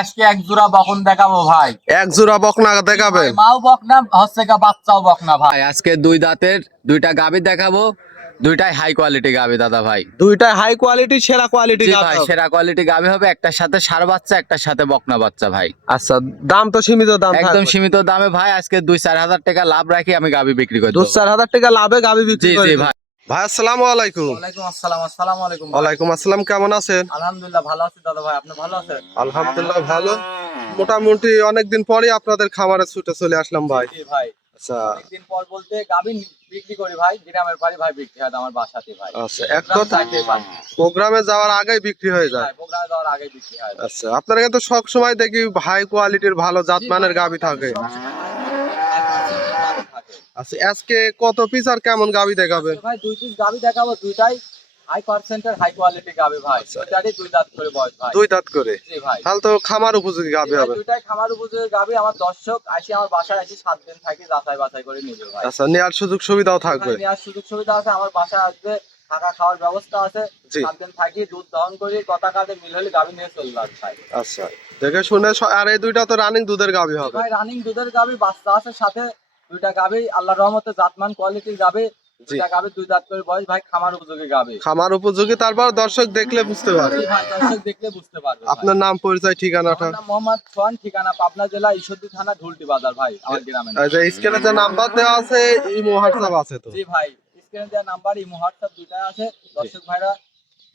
আজকে এক জোড়া বকন দেখাবো ভাই। এক জোড়া বকনা দেখাবে? মাও বকনা হচ্ছে বাচ্চাও বকনা ভাই। আজকে দুই দাঁতের দুইটা গাভী দেখাবো, দুইটাই হাই কোয়ালিটি গাভী দাদা ভাই। দুইটা হাই কোয়ালিটি, সেরা কোয়ালিটি জি গাভী ভাই, হবে। সেরা কোয়ালিটি গাভী হবে। একটার সাথে ষাঁড় বাচ্চা, একটার সাথে বকনা বাচ্চা ভাই। আচ্ছা, দাম তো সীমিত দাম একদম থাকবে। সীমিত দামে ভাই। আজকে 2-4 হাজার টাকা লাভ রাখি আমি গাভী বিক্রি করে দেবো। 2-4 হাজার টাকা লাভে গাভী বিক্রি জি করে জি দেব। ভাই। ভাই আসসালামু আলাইকুম। ওয়ালাইকুম আসসালাম। আসসালামু আলাইকুম ভাই। ওয়ালাইকুম আসসালাম, কেমন আছেন? আলহামদুলিল্লাহ ভালো আছি দাদা ভাই, আপনি ভালো আছেন? আলহামদুলিল্লাহ ভালো। মোটামুটি অনেকদিন পরে আপনাদের খামারে ছুটে চলে আসলাম ভাই। জি ভাই, আচ্ছা অনেকদিন পর বলতে গাভী বিক্রি করি ভাই, গ্রামের বাড়ি ভাই বিক্রি হয় আমার বাসাতে ভাই। আচ্ছা, এক কথা প্রোগ্রামে যাওয়ার আগেই বিক্রি হয়ে যায়। প্রোগ্রামে যাওয়ার আগে বিক্রি হয়। আচ্ছা, আপনারা কিন্তু সব সময় দেখি হাই কোয়ালিটির ভালো জাতমানের গাভী থাকে। আচ্ছা, আজকে কত পিস আর কেমন গাভী দেখাবে? ভাই দুই পিস গাভী দেখাবো, দুইটাই হাই পার্সেন্টের হাই কোয়ালিটি গাভী ভাই। দুইটারই দুই দাঁত করে বয়স ভাই। দুই দাঁত করে? জি ভাই। তাহলে তো খামার উপযোগী গাভী হবে। দুইটাই খামার উপযোগী গাভী। আমার দর্শক আসি আমার বাসায় আসি 7 দিন থাকি, যাচাই বাছাই করে নিবে ভাই। আচ্ছা, নেওয়ার সুযোগ সুবিধাও থাকবে? নেওয়ার সুযোগ সুবিধা আছে, আমার বাসায় আসবে, থাকা খাওয়ার ব্যবস্থা আছে। জি। 7 দিন থাকি, দুধ দহন করি, কথা কাজে মিল হলে গাভী নিয়ে চলে যাবে ভাই। আচ্ছা, দেখে শুনে আর এই দুইটা তো রানিং দুধের গাভী হবে? ভাই রানিং দুধের গাভী, বাচ্চা আছে সাথে। দুইটা গাভী আল্লাহর রহমতে জাতমান কোয়ালিটির গাভী। দুইটা গাভী দুই দাঁত করে বয়স ভাই, খামার উপযোগী গাভী। খামার উপযোগী, তারপর দর্শক দেখলে বুঝতে পারবে। জি ভাই, দর্শক দেখলে বুঝতে পারবে। আপনার নাম পরিচয় ঠিকানাটা? আমার নাম মোহাম্মদ সোহান, ঠিকানা পাবনা জেলা ঈশ্বরদী থানা ঢুলটি বাজার ভাই, আমার গ্রামের নাম। এই যে স্ক্রিনে যে নাম্বার দেওয়া আছে, ইমো হোয়াটসঅ্যাপ আছে তো? জি ভাই, স্ক্রিনে দেওয়া নাম্বার, ইমো হোয়াটসঅ্যাপ দুইটাই আছে। দর্শক ভাইরা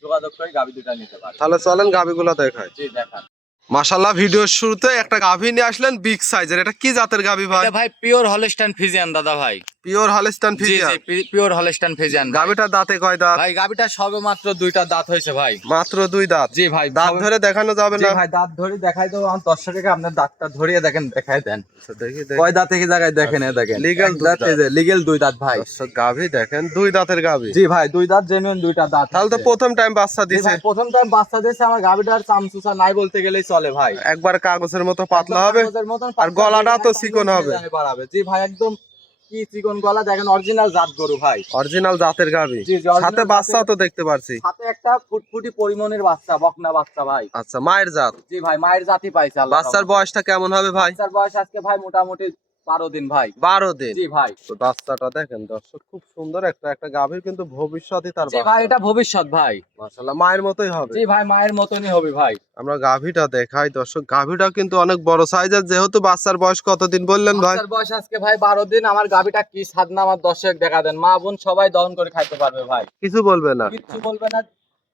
যোগাযোগ করে গাভী দুইটা নিতে পারে। তাহলে চলেন গাভীগুলো দেখাই। জি দেখান। মাশাআল্লাহ, ভিডিওর শুরুতে একটা গাভী নিয়ে আসলেন বিগ সাইজের। এটা কি জাতের গাভী ভাই? এটা ভাই পিওর হলস্টাইন ফ্রিজিয়ান দাদা ভাই। পিওর হলস্টাইন জি ফ্রিজিয়ান? জি, পিওর হলস্টাইন ফ্রিজিয়ান। গাভীটার দাঁতে কয় দাঁত? ভাই গাভীটা সবে মাত্র দুইটা দাঁত হয়েছে ভাই। মাত্র দুই দাঁত? জি ভাই, দাঁত ধরে দেখানো যাবে জি না? ভাই, দাঁত ধরে দেখাই দেবো আমার দর্শককে। আপনার দাঁতটা ধরিয়ে দেখেন, দেখাই দেন। আচ্ছা, দেখি কয় দাঁত কি জায়গায় দেখেন, এ দেখেন Legal এক দুই দাঁত, এই যে লিগ্যাল দুই দাঁত ভাই। আচ্ছা, গাভী দেখেন, দুই দাঁতের গাভী। জি ভাই, দুই দাঁত জেনুইন দুইটা দাঁত। তাহলে তো প্রথম টাইম বাচ্চা জি দিছে। ভাই, প্রথম টাইম বাচ্চা দিয়েছে। আমার গাভীটার চামচুচা নাই বলতে গেলেই চলে ভাই। একবার কাগজের মতো পাতলা হবে, কাগজের মতন আর পাতলা গলাটা তো হবে, চিকন হবে। বাড়াবে। জি ভাই, একদম কি চিকন গলা দেখেন, অরিজিনাল জাত গরু ভাই। অরিজিনাল জাতের গাভী। জি, জি, original সাথে বাচ্চা জাতের- তো দেখতে পারছি। সাথে একটা ফুটফুটি পরিমনের বাচ্চা, বকনা বাচ্চা ভাই। আচ্ছা, মায়ের জাত? জি ভাই, মায়ের জাতি পাইছে আল্লাহর বাচ্চার রহমতে। বয়সটা কেমন হবে ভাই? বাচ্চার বয়স আজকে ভাই মোটামুটি 12 দিন ভাই। 12 দিন? জি ভাই। তো বাচ্চাটা দেখেন দর্শক, খুব সুন্দর একটা গাভীর কিন্তু ভবিষ্যৎই তার জি ভাই, এটা ভবিষ্যৎ ভাই। মাশাআল্লাহ, মায়ের মতোই হবে। জি ভাই, মায়ের মতনই হবে ভাই। আমরা গাভীটা দেখাই দর্শক। গাভীটা কিন্তু অনেক বড় সাইজের। যেহেতু বাচ্চার বয়স কতদিন বললেন ভাই? বাচ্চার বয়স আজকে ভাই 12 দিন। আমার গাভীটা কি স্বাদ না আমার দর্শক দেখা দেন। মা বোন সবাই দহন করে খাইতে পারবে ভাই, কিছু বলবে না? কিচ্ছু বলবে না।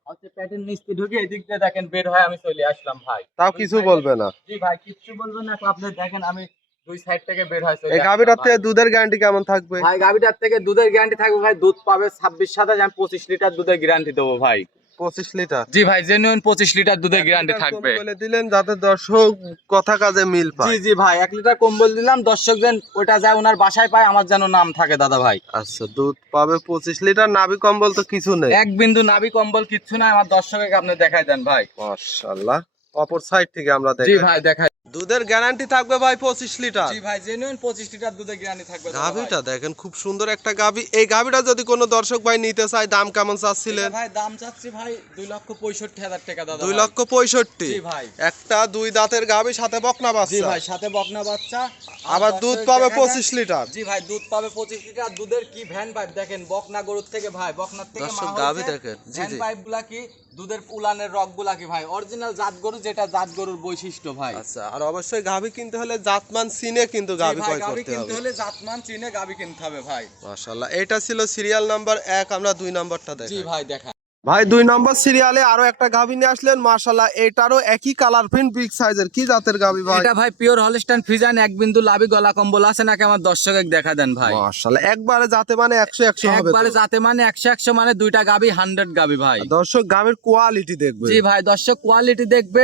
হচ্ছে পেটের নিচে ঢুকে এদিক দিয়ে দেখেন বের হয়ে আমি চলে আসলাম ভাই। তাও কিছু বলবে না? জি ভাই, কিচ্ছু বলবে না। আপনি দেখেন আমি দুই সাইড থেকে বের হয়ে চলে এই আসলাম গাভীটার ভাই। থেকে দুধের গ্যারান্টি কেমন থাকবে? ভাই গাভীটার থেকে দুধের গ্যারান্টি থাকবে ভাই। দুধ পাবে 26-27, আমি 25 লিটার দুধের গ্যারান্টি দেবো ভাই। 25 লিটার? জি ভাই, জেনুইন 25 লিটার দুধের গ্যারান্টি থাকবে। বলে দিলেন যাতে দর্শক কথা কাজে মিল জি পায়। জি ভাই, 1 লিটার কম্বল দিলাম, দর্শক যেন ওটা যায় ওনার বাসায় পায়, আমার যেন নাম থাকে দাদা ভাই। আচ্ছা, দুধ পাবে 25 লিটার। নাভি কম্বল তো কিছু নেই? এক বিন্দু নাভি কম্বল কিচ্ছু নাই। আমার দর্শককে আপনি দেখাই দেন ভাই। মাশাআল্লাহ, অপর সাইড থেকে আমরা জি দেখি। ভাই দেখাই। দুধের গ্যারান্টি থাকবে ভাই 25 লিটার? জি ভাই, জেনুইন 25 লিটার দুধের গ্যারান্টি থাকবে দাদা ভাই। গাভীটা দেখেন, খুব সুন্দর একটা গাভী। এই গাভীটা যদি কোনো দর্শক ভাই নিতে চায়, দাম কেমন চাচ্ছিলেন? এটা ভাই দাম চাচ্ছি ভাই 2,65,000 টাকা দাদা। 2,65,000? জি ভাই। একটা দুই দাঁতের গাভী, সাথে বকনা জি বাচ্চা। ভাই, সাথে বকনা বাচ্চা। আবার দুধ পাবে 25 লিটার? জি ভাই, দুধ পাবে 25 লিটার। দুধের কি ভ্যান পাইপ দেখেন, বকনা গরুর থেকে ভাই, বকনার থেকে মা দর্শক হয়েছে। গাভী দেখেন। জি, ভ্যান জি। পাইপ গুলা কি, দুধের উলানের রগ গুলা কি ভাই, অরিজিনাল জাত গরু, যেটা জাত গরুর বৈশিষ্ট্য ভাই। আচ্ছা, আর অবশ্যই গাভী কিনতে হলে জাতমান চিনে কিন্তু জি গাভী ভাই, ক্রয় গাভী করতে কিনতে হবে। হলে জাতমান চিনে গাভী কিনতে হবে ভাই। মাশাআল্লাহ, এটা ছিল সিরিয়াল নাম্বার 1। আমরা 2 নাম্বারটা জি দেখাই। ভাই দেখা। ভাই 2 নম্বর সিরিয়ালে আরো একটা গাভী নিয়ে আসলেন। মাশাআল্লাহ, এটারও একই কালার প্রিন্ট, বিগ সাইজের। কি জাতের গাভী ভাই? এটা ভাই পিওর হলস্টাইন ফ্রিজিয়ান, এক বিন্দু লাভি গলা কম্বল আছে নাকি আমার দর্শককে দেখা দেন ভাই। মাশাআল্লাহ, একবারে জাতে মানে 100 হবে তো? একবারে যাতে মানে 100 মানে দুইটা গাবি 100 গাবি ভাই। দর্শক গাভীর কোয়ালিটি দেখবে। জি ভাই, দর্শক কোয়ালিটি দেখবে,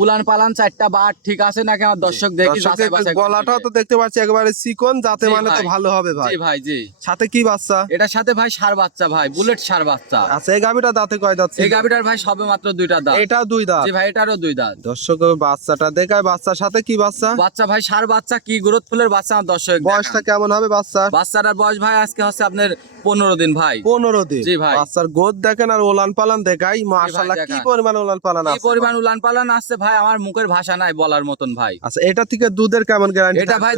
উলান পালান চারটা বার ঠিক আছে নাকি আমার দর্শক দেখি যাচাই দর্শকের বাছাই করে গলাটাও নেবে। তো দেখতে পাচ্ছি একেবারে চিকন, যাতে জি মানে তো ভাই। ভালো হবে ভাই। জি ভাই জি। সাথে কি বাচ্চা? এটার সাথে ভাই ষাঁড় বাচ্চা ভাই, বুলেট ষাঁড় বাচ্চা। আচ্ছা, এই গাভীটা দাঁত দাঁতে কয় দাঁত এই গাভিটার ভাই সবে মাত্র 2টা দাঁত। এটা 2 দাঁত। জি ভাই এটারও 2 দাঁত। দর্শক বাচ্চাটা দেখায়, বাচ্চার সাথে কি বাচ্চা? বাচ্চা ভাই সার বাচ্চা, কি গ্রোথ ফুলের বাচ্চা আমার দর্শক বয়সটা কেমন হবে বাচ্চা? বাচ্চাটার বয়স ভাই আজকে হচ্ছে আপনার 15 দিন ভাই। 15 দিন। জি ভাই। বাচ্চার গোদ দেখেন আর ওলান পালান দেখাই, মাশাআল্লাহ কি দেখান। পরিমাণ ওলান পালান কি আছে। পরিমাণ উলান পালান আসছে ভাই আমার মুখের ভাষা নাই বলার মতন ভাই। আচ্ছা এটা থেকে দুধের কেমন গ্যারান্টি? এটা ভাই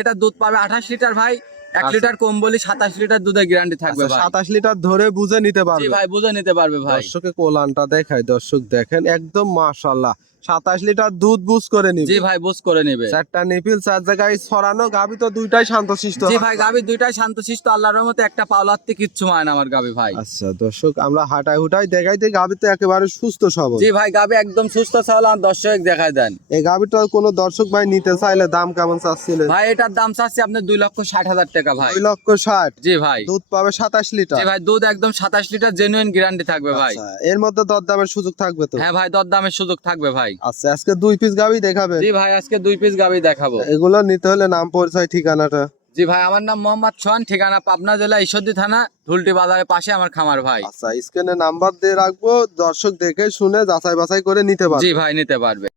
এটা দুধ পাবে 28 লিটার ভাই। 1 লিটার কম বলি 27 লিটার দুধের গ্যারান্টি থাকবে ভাই। 27 লিটার ধরে বুঝে নিতে জি পারবে। ভাই বুঝে নিতে পারবে ভাই। দর্শকে কোলানটা দেখায়, দর্শক দেখেন একদম মাশাআল্লাহ 27 লিটার দুধ বুঝ করে নিবে। জি ভাই বুঝ করে নেবে। চারটা নিপিল, 4 জায়গায় ছড়ানো, গাবি তো দুইটাই শান্তশিষ্ট। জি ভাই গাবি দুইটাই শান্তশিষ্ট, আল্লাহর রহমতে একটা পাওলাতে কিচ্ছু হয় না আমার গাবি ভাই। আচ্ছা দর্শক আমরা হাঁটাই হুটাই দেখাইতে, গাবি তো একেবারে সুস্থ সবল। জি ভাই গাবি একদম সুস্থ সবল, আর দর্শক দেখায় দেন। এই গাবিটা কোনো দর্শক ভাই নিতে চাইলে দাম কেমন চাচ্ছিলেন? ভাই এটার দাম চাচ্ছি আপনার 2,60,000 টাকা ভাই। 2,60,000। জি ভাই। দুধ পাবে 27 লিটার। জি ভাই দুধ একদম 27 লিটার জেনুইন গ্যারান্টি থাকবে ভাই। আচ্ছা, এর মধ্যে দরদামের সুযোগ থাকবে তো? হ্যাঁ ভাই দরদামের সুযোগ থাকবে ভাই। আচ্ছা আজকে 2 পিস গাবি দেখাবে? জি ভাই আজকে 2 পিস গাবি দেখাবো। এগুলো নিতে হলে নাম, পরিচয়, ঠিকানাটা? জি ভাই আমার নাম মোহাম্মদ সোহান, ঠিকানা পাবনা জেলা ঈশ্বরদী থানা ধুলটি বাজারের পাশে আমার খামার ভাই। আচ্ছা স্ক্রিনে নাম্বার দিয়ে রাখবো, দর্শক দেখে শুনে যাচাই বাছাই করে নিতে পারবে। জি ভাই নিতে পারবে।